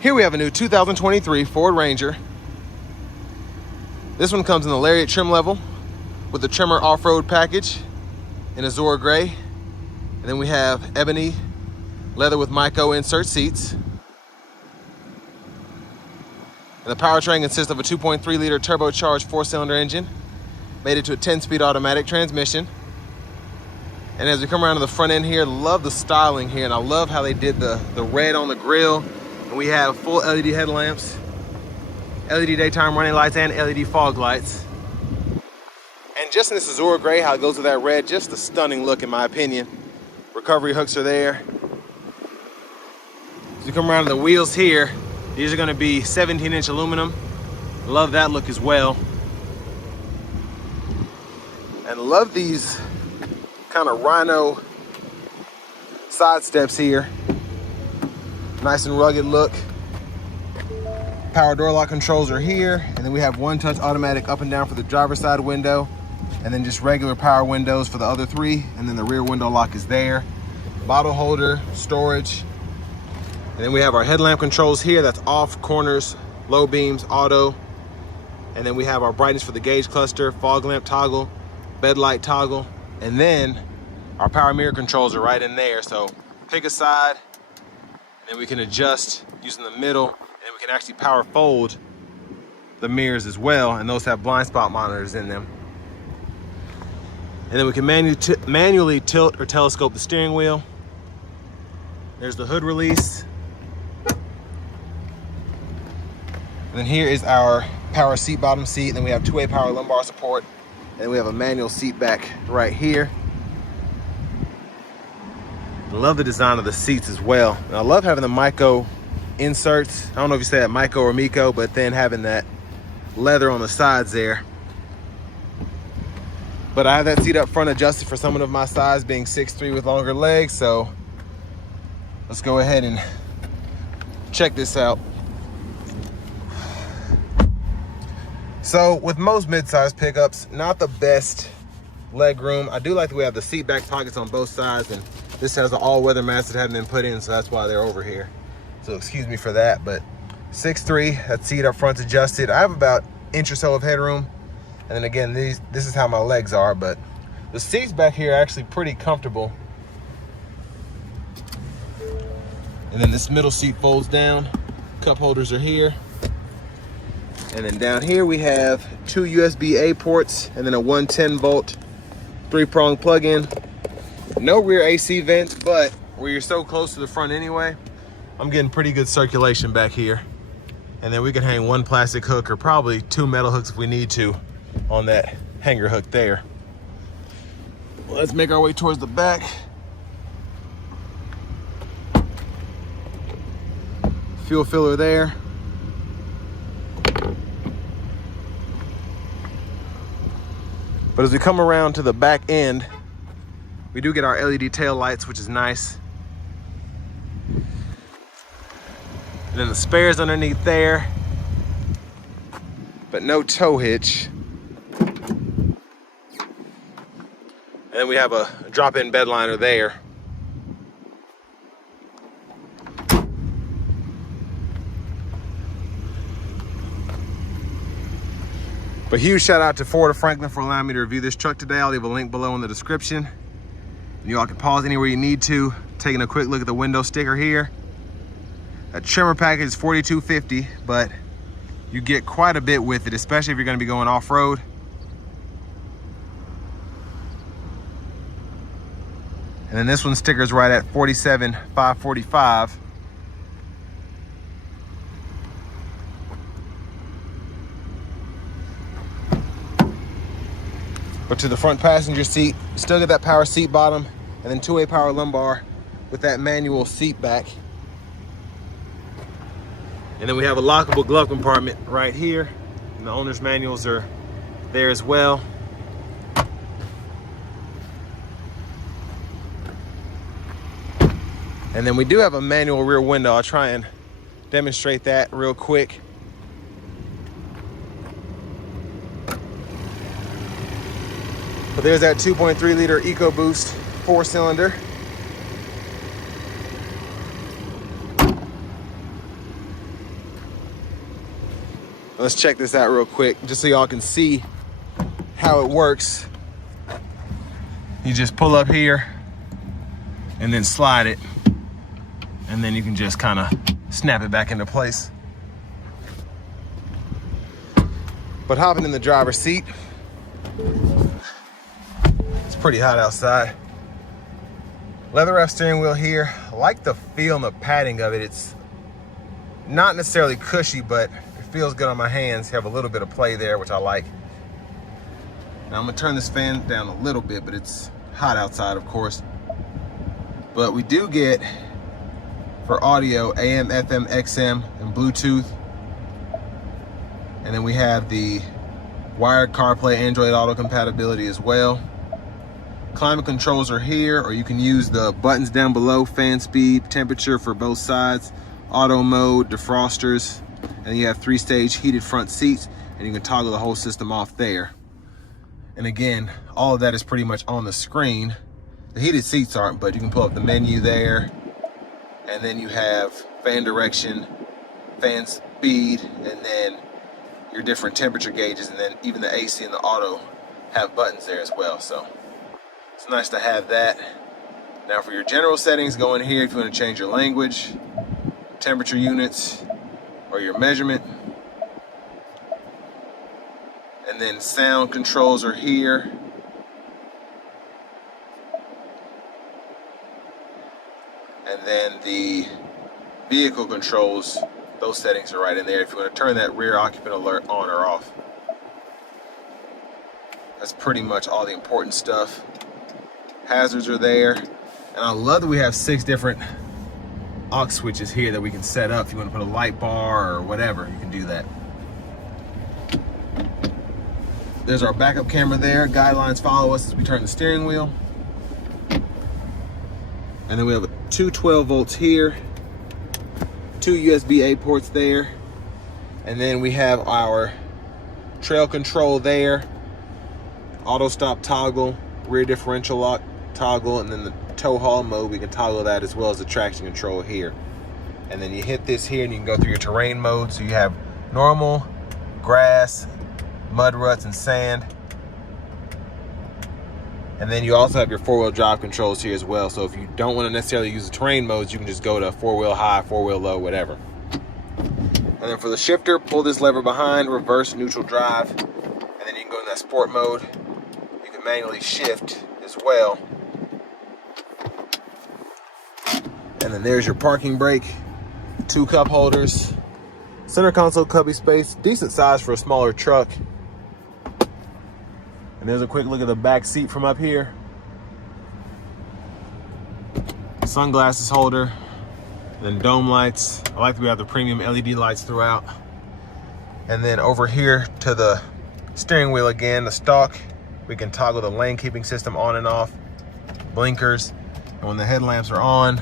Here we have a new 2023 Ford Ranger. This one comes in the Lariat trim level with the Tremor off-road package in Azure gray. And then we have ebony leather with Myco insert seats. And the powertrain consists of a 2.3 liter turbocharged 4-cylinder engine, made it to a 10-speed automatic transmission. And as we come around to the front end here, love the styling here, and I love how they did the red on the grille. And we have full LED headlamps, LED daytime running lights, and LED fog lights. And just in this Azure gray, how it goes with that red, just a stunning look in my opinion. Recovery hooks are there. As you come around to the wheels here, these are gonna be 17-inch aluminum. Love that look as well. And love these kind of rhino side steps here. Nice and rugged look. Power door lock controls are here. And then we have one-touch automatic up and down for the driver's side window. And then just regular power windows for the other three. And then the rear window lock is there. Bottle holder, storage. And then we have our headlamp controls here. That's off, corners, low beams, auto. And then we have our brightness for the gauge cluster, fog lamp toggle, bed light toggle. And then our power mirror controls are right in there. So pick a side, and we can adjust using the middle. And then we can actually power fold the mirrors as well. And those have blind spot monitors in them. And then we can manually tilt or telescope the steering wheel. There's the hood release. And then here is our power seat bottom seat. And then we have two-way power lumbar support. And then we have a manual seat back right here. I love the design of the seats as well. And I love having the Myco inserts. I don't know if you say that Myco or Mico, but then having that leather on the sides there. But I have that seat up front adjusted for someone of my size, being 6'3" with longer legs. So let's go ahead and check this out. So with most mid-size pickups, not the best leg room. I do like that we have the seat back pockets on both sides, and this has the all-weather mats that haven't been put in, so that's why they're over here. So excuse me for that, but 6'3", that seat up front's adjusted. I have about an inch or so of headroom. And then again, this is how my legs are, but the seats back here are actually pretty comfortable. And then this middle seat folds down. Cup holders are here. And then down here we have two USB-A ports and then a 110 volt 3-prong plug-in. No rear AC vents, but where you're so close to the front anyway, I'm getting pretty good circulation back here. And then we can hang one plastic hook or probably two metal hooks if we need to on that hanger hook there. Well, let's make our way towards the back. Fuel filler there. But as we come around to the back end, we do get our LED tail lights, which is nice. And then the spares underneath there, but no tow hitch. And then we have a drop-in bed liner there. But huge shout out to Ford of Franklin for allowing me to review this truck today. I'll leave a link below in the description. And you all can pause anywhere you need to. Taking a quick look at the window sticker here. That Tremor package is $42.50, but you get quite a bit with it, especially if you're gonna be going off-road. And then this one stickers right at $47,545. But to the front passenger seat, still get that power seat bottom and then two-way power lumbar with that manual seat back. And then we have a lockable glove compartment right here. And the owner's manuals are there as well. And then we do have a manual rear window. I'll try and demonstrate that real quick. But there's that 2.3 liter EcoBoost 4-cylinder. Let's check this out real quick, just so y'all can see how it works. You just pull up here and then slide it, and then you can just kind of snap it back into place. But hopping in the driver's seat, it's pretty hot outside. Leather wrap steering wheel here. I like the feel and the padding of it. It's not necessarily cushy, but it feels good on my hands. You have a little bit of play there, which I like. Now I'm gonna turn this fan down a little bit, but it's hot outside, of course. But we do get, for audio, AM, FM, XM, and Bluetooth. And then we have the wired CarPlay, Android Auto compatibility as well. Climate controls are here, or you can use the buttons down below, fan speed, temperature for both sides, auto mode, defrosters, and you have 3-stage heated front seats, and you can toggle the whole system off there. And again, all of that is pretty much on the screen. The heated seats aren't, but you can pull up the menu there, and then you have fan direction, fan speed, and then your different temperature gauges, and then even the AC and the auto have buttons there as well. So it's nice to have that. Now for your general settings, go in here if you want to change your language, temperature units, or your measurement. And then sound controls are here. And then the vehicle controls, those settings are right in there if you want to turn that rear occupant alert on or off. That's pretty much all the important stuff. Hazards are there. And I love that we have 6 different aux switches here that we can set up. If you want to put a light bar or whatever, you can do that. There's our backup camera there. Guidelines follow us as we turn the steering wheel. And then we have 2 12 volts here, 2 USB-A ports there. And then we have our trail control there, auto stop toggle, rear differential lock toggle, and then the tow haul mode, we can toggle that, as well as the traction control here. And then you hit this here and you can go through your terrain mode. So you have normal, grass, mud ruts, and sand. And then you also have your 4-wheel drive controls here as well. So if you don't want to necessarily use the terrain modes, you can just go to 4-wheel high, 4-wheel low, whatever. And then for the shifter, pull this lever behind, reverse, neutral drive, and then you can go in that sport mode. You can manually shift as well. And then there's your parking brake, 2 cup holders, center console cubby space, decent size for a smaller truck. And there's a quick look at the back seat from up here. Sunglasses holder, then dome lights. I like that we have the premium LED lights throughout. And then over here to the steering wheel again, the stalk, we can toggle the lane keeping system on and off, blinkers, and when the headlamps are on,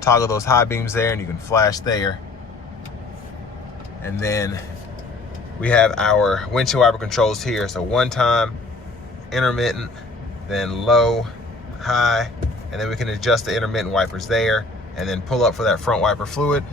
toggle those high beams there and you can flash there. And then we have our windshield wiper controls here. So one time, intermittent, then low, high, and then we can adjust the intermittent wipers there and then pull up for that front wiper fluid.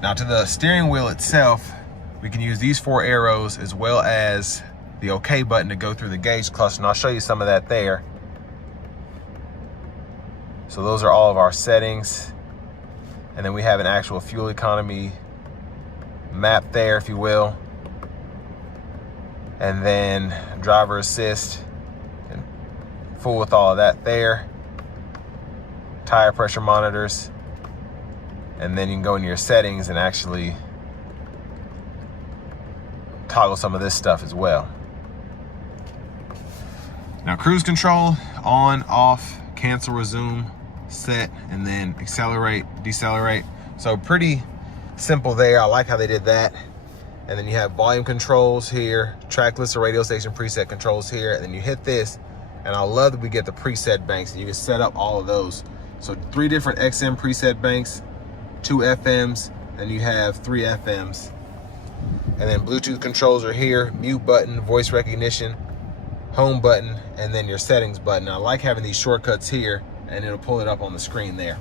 Now to the steering wheel itself, we can use these 4 arrows as well as the OK button to go through the gauge cluster, and I'll show you some of that there. So those are all of our settings. And then we have an actual fuel economy map there, if you will. And then driver assist, and full with all of that there. Tire pressure monitors. And then you can go into your settings and actually toggle some of this stuff as well. Now cruise control, on, off, cancel, resume, set, and then accelerate, decelerate. So pretty simple there. I like how they did that. And then you have volume controls here, track list or radio station preset controls here, and then you hit this, and I love that we get the preset banks. You can set up all of those. So 3 different XM preset banks, 2 FMs, and you have 3 FMs. And then Bluetooth controls are here, mute button, voice recognition, home button, and then your settings button. I like having these shortcuts here, and it'll pull it up on the screen there.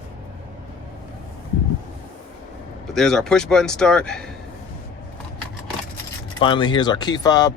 But there's our push button start. Finally, here's our key fob.